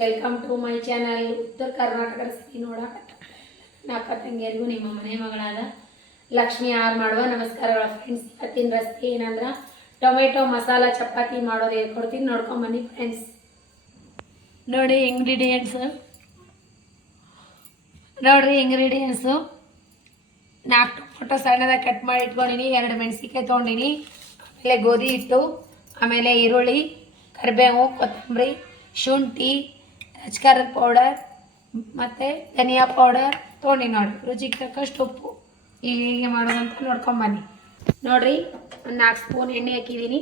Welcome to my channel ಉತ್ತರ Karnataka recipe ನೋಡಕ್ಕೆ ನಾಲ್ಕು ತಂಗಿಯರಿಗೂ ನಿಮ್ಮ ಮನೆ ಮಗಳಾದ ಲಕ್ಷ್ಮಿ ಆರ್ ಮಾಡುವ ನಮಸ್ಕಾರಗಳ ಫ್ರೆಂಡ್ಸ್. ಇವತ್ತಿನ ರೆಸಿಪಿ ಏನಂದ್ರೆ ಟೊಮೆಟೊ ಮಸಾಲ ಚಪಾತಿ ಮಾಡೋದು ಹೇಳ್ಕೊಡ್ತೀನಿ, ನೋಡ್ಕೊಂಬನ್ನಿ ಫ್ರೆಂಡ್ಸ್. ನೋಡ್ರಿ ಇಂಗ್ರೀಡಿಯೆಂಟ್ಸು, ನಾಲ್ಕು ಟೊಮೆಟೊ ಸಣ್ಣದಾಗಿ ಕಟ್ ಮಾಡಿ ಇಟ್ಕೊಂಡಿನಿ, 2 ಮೆಣಸಿನ್ಕಾಯಿ ತೊಗೊಂಡಿನಿ, ಆಮೇಲೆ ಗೋಧಿ ಹಿಟ್ಟು, ಆಮೇಲೆ ಈರುಳ್ಳಿ, ಕರಿಬೇವು, ಕೊತ್ತಂಬರಿ, ಶುಂಠಿ, ಅಚ್ಕಾರದ ಪೌಡರ್ ಮತ್ತು ಧನಿಯಾ ಪೌಡರ್ ತೊಗೊಂಡು ನೋಡಿರಿ. ರುಚಿಗೆ ತಕ್ಕಷ್ಟು ಉಪ್ಪು. ಈಗ ಹೇಗೆ ಮಾಡೋದಂತ ನೋಡ್ಕೊಂಬನ್ನಿ. ನೋಡಿರಿ, ಒಂದು 4 ಸ್ಪೂನ್ ಎಣ್ಣೆ ಹಾಕಿದ್ದೀನಿ.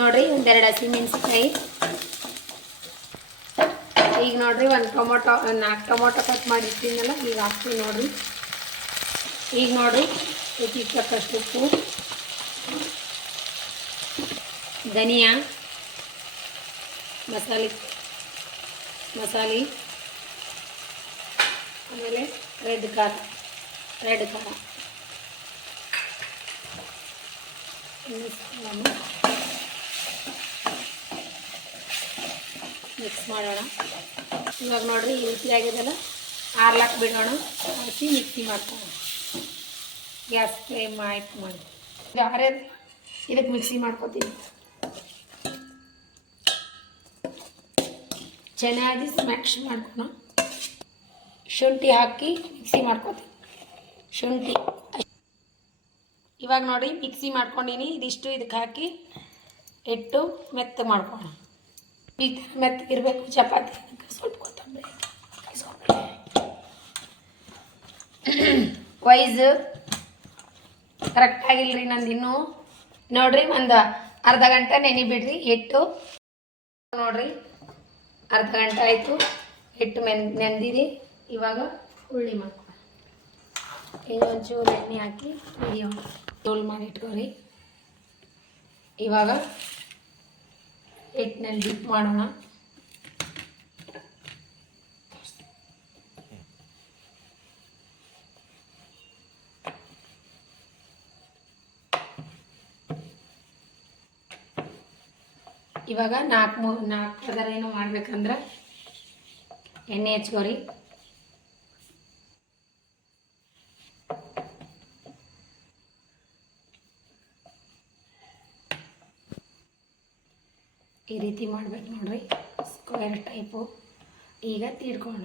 ನೋಡಿರಿ, 1-2 ಹಸಿಮೆಣಸಿನ್ಕಾಯಿ. ಈಗ ನೋಡಿರಿ, 4 ಟೊಮೊಟೊ ಕಟ್ ಮಾಡಿ ಇಟ್ಟಿದ್ದೀನಲ್ಲ, ಈಗ ಹಾಕ್ತೀನಿ ನೋಡಿರಿ. ಈಗ ನೋಡಿರಿ, ರುಚಿಗೆ ತಕ್ಕಷ್ಟು ಉಪ್ಪು, ಧನಿಯಾ ಮಸಾಲೆ, ಆಮೇಲೆ ರೆಡ್ ಖಾರ ಮಿಕ್ಸ್ ಮಾಡೋಣ. ಇವಾಗ ನೋಡಿರಿ, ಈ ರೀತಿ ಆಗಿದೆಲ್ಲ ಆರ್ಲಾಕ್ ಬಿಡೋಣ, ಹಾಕಿ ಮಿಕ್ಸಿ ಮಾಡ್ಕೊಳ್ಳೋಣ. ಗ್ಯಾಸ್ ಫ್ಲೇಮ್ ಆಯ್ತು ಮಾಡಿ ಇದಕ್ಕೆ ಮಿಕ್ಸಿ ಮಾಡ್ಕೊತೀನಿ. ಚೆನ್ನಾಗಿ ಸ್ಮ್ಯಾಶ್ ಮಾಡ್ಕೊಳ. ಶುಂಠಿ ಹಾಕಿ ಮಿಕ್ಸಿ ಮಾಡ್ಕೊತೀನಿ. ಶುಂಠಿ ಇವಾಗ ನೋಡಿ ಮಿಕ್ಸಿ ಮಾಡ್ಕೊಂಡಿನಿ. ಇದಿಷ್ಟು ಇದಕ್ಕೆ ಹಾಕಿ ಇಟ್ಟು ಮೆತ್ತಗೆ ಮಾಡ್ಕೊಳ್ಳೋಣ. ಈ ಥರ ಮೆತ್ತಗಿರಬೇಕು ಚಪಾತಿ. ಸ್ವಲ್ಪ ಕೊತ್ತಂಬರಿ ವೈಸ್ ಕರೆಕ್ಟಾಗಿಲ್ರಿ ನಂದು ಇನ್ನೂ. ನೋಡಿರಿ, ಒಂದು ಅರ್ಧ ಗಂಟೆ ನೆನೆ ಬಿಡ್ರಿ ಹಿಟ್ಟು. ನೋಡಿರಿ, ಅರ್ಧ ಗಂಟೆ ಆಯಿತು, ಹಿಟ್ಟು ನೆಂದಿದೆ. ಇವಾಗ ಹುಳ್ಳಿ ಮಾಡ್ಕೊಳ್ಳೋಣ. ಇನ್ನೊಂಚೂರು ಎಣ್ಣೆ ಹಾಕಿ ಟೋಲ್ ಮಾಡಿ ಇಟ್ಕೊರಿ. ಇವಾಗ ಹಿಟ್ಟಿನಲ್ಲಿ ಡಿಪ್ ಮಾಡೋಣ. ಇವಾಗ 4 ಪದರ ಏನೋ ಮಾಡ್ಬೇಕಂದ್ರೆ ಎಣ್ಣೆ ಹಚ್ಕೋರಿ. ಈ ರೀತಿ ಮಾಡ್ಬೇಕು ನೋಡ್ರಿ, ಸ್ಕ್ವೇರ್ ಟೈಪು. ಈಗ ತೀಡ್ಕೋಣ.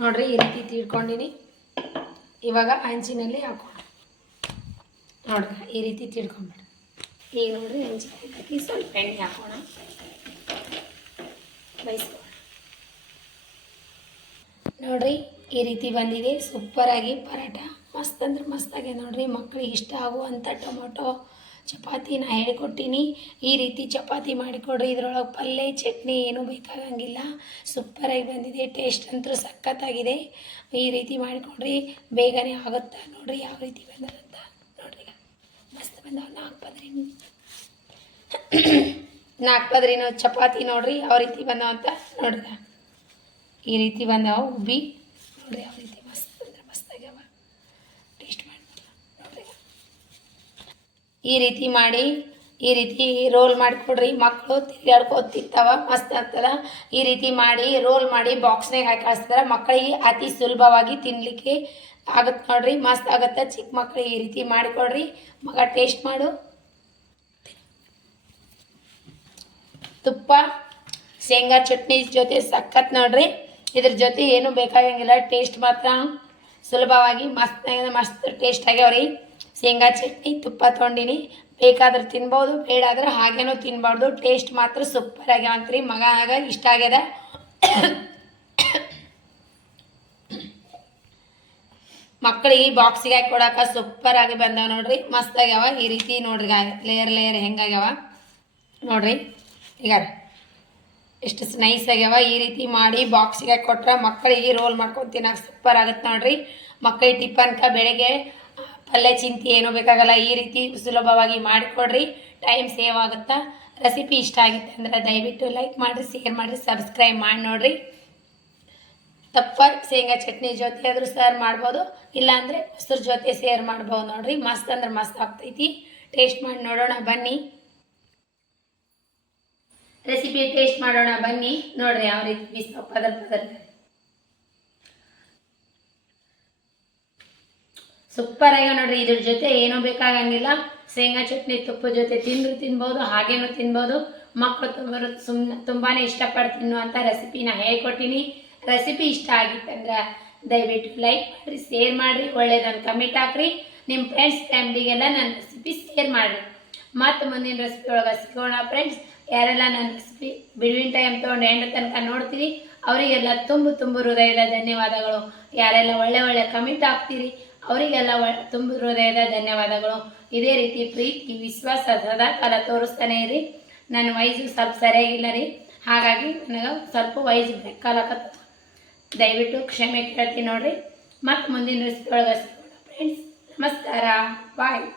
ನೋಡ್ರಿ, ಈ ರೀತಿ ತೀಡ್ಕೊಂಡಿನಿ. ಇವಾಗ ಹಂಚಿನಲ್ಲಿ ಹಾಕೋಣ. ನೋಡ್ರಿ, ಈ ರೀತಿ ತಿಳ್ಕೊಂಬಿಡ್ರಿ. ಈಗ ನೋಡ್ರಿ, ಹಂಚಿನಲ್ಲಿ ಹಾಕಿ ಸ್ವಲ್ಪ ಎಣ್ಣೆ ಹಾಕೋಣ, ಬೈಸ್ಕೋಣ. ನೋಡ್ರಿ, ಈ ರೀತಿ ಬಂದಿದೆ. ಸೂಪರಾಗಿ ಪರಾಟ ಮಸ್ತ್ ಅಂದ್ರೆ ಮಸ್ತಾಗೆ. ನೋಡ್ರಿ, ಮಕ್ಕಳಿಗೆ ಇಷ್ಟ ಆಗುವಂಥ ಟೊಮೊಟೊ ಚಪಾತಿ ನಾ ಹೇಳಿಕೊಟ್ಟಿನಿ. ಈ ರೀತಿ ಚಪಾತಿ ಮಾಡಿಕೊಡ್ರಿ. ಇದರೊಳಗೆ ಪಲ್ಯ ಚಟ್ನಿ ಏನೂ ಬೇಕಾಗಂಗಿಲ್ಲ. ಸೂಪರಾಗಿ ಬಂದಿದೆ. ಟೇಸ್ಟ್ ಅಂತೂ ಸಖತ್ತಾಗಿದೆ. ಈ ರೀತಿ ಮಾಡಿಕೊಡ್ರಿ, ಬೇಗನೆ ಆಗುತ್ತೆ. ನೋಡಿರಿ ಯಾವ ರೀತಿ ಬಂದದಂತ. ನೋಡ್ರಿ, ಮಸ್ತ್ ಬಂದವ. 4 ಪದರಿನ ಚಪಾತಿ ನೋಡ್ರಿ ಯಾವ ರೀತಿ ಬಂದವಂತ. ನೋಡ್ರಿ, ಈ ರೀತಿ ಬಂದವ ಉಬ್ಬಿ. ನೋಡ್ರಿ ಯಾವ ರೀತಿ ಮಸ್ತ್ ಅಂದ್ರೆ ಮಸ್ತಾಗ್ಯಾವ. ಟೇಸ್ಟ್ ಮಾಡಿ ನೋಡ್ರಿ. ಈ ರೀತಿ ಮಾಡಿ, ಈ ರೀತಿ ರೋಲ್ ಮಾಡಿಕೊಡ್ರಿ. ಮಕ್ಕಳು ತಿರ್ಗಾಡ್ಕೋತಿರ್ತಾವ, ಮಸ್ತ್ ಆಗ್ತದ. ಈ ರೀತಿ ಮಾಡಿ ರೋಲ್ ಮಾಡಿ ಬಾಕ್ಸ್ನಾಗ ಹಾಕಿ ಕಳಿಸ್ತಾರೆ. ಮಕ್ಕಳಿಗೆ ಅತಿ ಸುಲಭವಾಗಿ ತಿನ್ನಲಿಕ್ಕೆ ಆಗುತ್ತೆ ನೋಡ್ರಿ, ಮಸ್ತ್ ಆಗುತ್ತೆ. ಚಿಕ್ಕ ಮಕ್ಕಳಿಗೆ ಈ ರೀತಿ ಮಾಡಿಕೊಡ್ರಿ. ಮಗ ಟೇಸ್ಟ್ ಮಾಡು. ತುಪ್ಪ ಶೇಂಗಾ ಚಟ್ನಿ ಜೊತೆ ಸಖತ್ ನೋಡ್ರಿ. ಇದ್ರ ಜೊತೆ ಏನೂ ಬೇಕಾಗಂಗಿಲ್ಲ. ಟೇಸ್ಟ್ ಮಾತ್ರ ಸುಲಭವಾಗಿ ಮಸ್ತ್ ಟೇಸ್ಟ್ ಆಗ್ಯಾವ್ರಿ. ಶೇಂಗಾ ಚಟ್ನಿ ತುಪ್ಪ ತೊಗೊಂಡಿನಿ. ಬೇಕಾದ್ರೆ ತಿನ್ಬೋದು, ಬೇಡಾದ್ರೆ ಹಾಗೇನೂ ತಿನ್ಬಾರ್ದು. ಟೇಸ್ಟ್ ಮಾತ್ರ ಸೂಪರ್ ಆಗ್ಯಾವಂತ್ರಿ. ಮಗ ಇಷ್ಟ ಆಗ್ಯದ. ಮಕ್ಕಳಿಗೆ ಬಾಕ್ಸಿಗೆ ಹಾಕಿ ಕೊಡೋಕೆ ಸೂಪರಾಗಿ ಬಂದಾವ ನೋಡ್ರಿ, ಮಸ್ತ್ ಆಗ್ಯಾವ. ಈ ರೀತಿ ನೋಡ್ರಿ, ಲೇಯರ್ ಹೆಂಗಾಗ್ಯಾವ ನೋಡ್ರಿ. ಈಗ ಎಷ್ಟು ನೈಸ್ ಆಗ್ಯಾವ. ಈ ರೀತಿ ಮಾಡಿ ಬಾಕ್ಸಿಗೆ ಹಾಕಿ ಕೊಟ್ರೆ ಮಕ್ಕಳಿಗೆ ರೋಲ್ ಮಾಡ್ಕೊಂಡು ತಿನ್ನೋಕೆ ಸೂಪರ್ ಆಗುತ್ತೆ ನೋಡ್ರಿ. ಮಕ್ಕಳಿಗೆ ಟಿಫನ್ಗೆ ಬೆಳಗ್ಗೆ ಪಲ್ಯ ಚಿಂತೆ ಏನೂ ಬೇಕಾಗಲ್ಲ. ಈ ರೀತಿ ಸುಲಭವಾಗಿ ಮಾಡಿಕೊಡ್ರಿ, ಟೈಮ್ ಸೇವ್ ಆಗುತ್ತಾ. ರೆಸಿಪಿ ಇಷ್ಟ ಆಗಿತ್ತು ಅಂದರೆ ದಯವಿಟ್ಟು ಲೈಕ್ ಮಾಡಿರಿ, ಶೇರ್ ಮಾಡಿರಿ, ಸಬ್ಸ್ಕ್ರೈಬ್ ಮಾಡಿ ನೋಡಿರಿ. ತಪ್ಪ ಶೇಂಗಾ ಚಟ್ನಿ ಜೊತೆ ಆದರೂ ಸರ್ವ್ ಮಾಡ್ಬೋದು, ಇಲ್ಲಾಂದರೆ ಮೊಸರು ಜೊತೆ ಸೇರ್ ಮಾಡ್ಬೋದು ನೋಡಿರಿ. ಮಸ್ತ್ ಅಂದ್ರೆ ಮಸ್ತ್ ಆಗ್ತೈತಿ. ಟೇಸ್ಟ್ ಮಾಡಿ ನೋಡೋಣ ಬನ್ನಿ. ರೆಸಿಪಿ ಟೇಸ್ಟ್ ಮಾಡೋಣ ಬನ್ನಿ. ನೋಡ್ರಿ ಯಾವ ರೀತಿ ಬೀಸ್ತಾವ ಪದರ್ ಪದರ್. ಸೂಪರ್ ಆಗಿ ನೋಡ್ರಿ. ಇದ್ರ ಜೊತೆ ಏನೂ ಬೇಕಾಗಂಗಿಲ್ಲ. ಶೇಂಗಾ ಚಟ್ನಿ ತುಪ್ಪದ ಜೊತೆ ತಿನ್ಬೋದು, ಹಾಗೇನೂ ತಿನ್ಬೋದು. ಮಕ್ಕಳು ತುಂಬಾ ಇಷ್ಟಪಟ್ಟು ತಿನ್ನುವಂಥ ರೆಸಿಪಿನ ಹೇಳ್ಕೊಟ್ಟಿನಿ. ರೆಸಿಪಿ ಇಷ್ಟ ಆಗಿತ್ತಂದ್ರೆ ದಯವಿಟ್ಟು ಲೈಕ್ ಮಾಡಿರಿ, ಶೇರ್ ಮಾಡಿರಿ, ಒಳ್ಳೇದನ್ನು ಕಮೆಂಟ್ ಹಾಕ್ರಿ. ನಿಮ್ಮ ಫ್ರೆಂಡ್ಸ್ ಫ್ಯಾಮಿಲಿಗೆಲ್ಲ ನನ್ನ ರೆಸಿಪಿ ಶೇರ್ ಮಾಡಿರಿ. ಮತ್ತು ಮುಂದಿನ ರೆಸಿಪಿ ಒಳಗೆ ಸಿಗೋಣ ಫ್ರೆಂಡ್ಸ್. ಯಾರೆಲ್ಲ ನನ್ನ ರೆಸಿಪಿ ಬಿಡುವಿನ ಟೈಮ್ ತೊಗೊಂಡು ಎಂಡ್ ತನಕ ನೋಡ್ತೀರಿ ಅವರಿಗೆಲ್ಲ ತುಂಬ ಹೃದಯದ ಧನ್ಯವಾದಗಳು. ಯಾರೆಲ್ಲ ಒಳ್ಳೆ ಕಮೆಂಟ್ ಹಾಕ್ತೀರಿ ಅವರಿಗೆಲ್ಲ ತುಂಬ ಹೃದಯದ ಧನ್ಯವಾದಗಳು. ಇದೇ ರೀತಿ ಪ್ರೀತಿ ವಿಶ್ವಾಸ ಸದಾಕಾಲ ತೋರಿಸ್ತಾನೆ ಇರಿ. ನನ್ನ ವಯಸ್ಸು ಸ್ವಲ್ಪ ಸರಿಯಾಗಿಲ್ಲ ರೀ, ಹಾಗಾಗಿ ನನಗೆ ಸ್ವಲ್ಪ ವಯಸ್ಸು ಬೇಕಾಲಕತ್ತ, ದಯವಿಟ್ಟು ಕ್ಷಮೆ ಕೇಳ್ತೀನಿ ನೋಡ್ರಿ. ಮತ್ತು ಮುಂದಿನ ರೆಸಿಪಿ ಒಳಗೆ ಸಿಗೋಣ ಫ್ರೆಂಡ್ಸ್. ನಮಸ್ಕಾರ, ಬಾಯ್.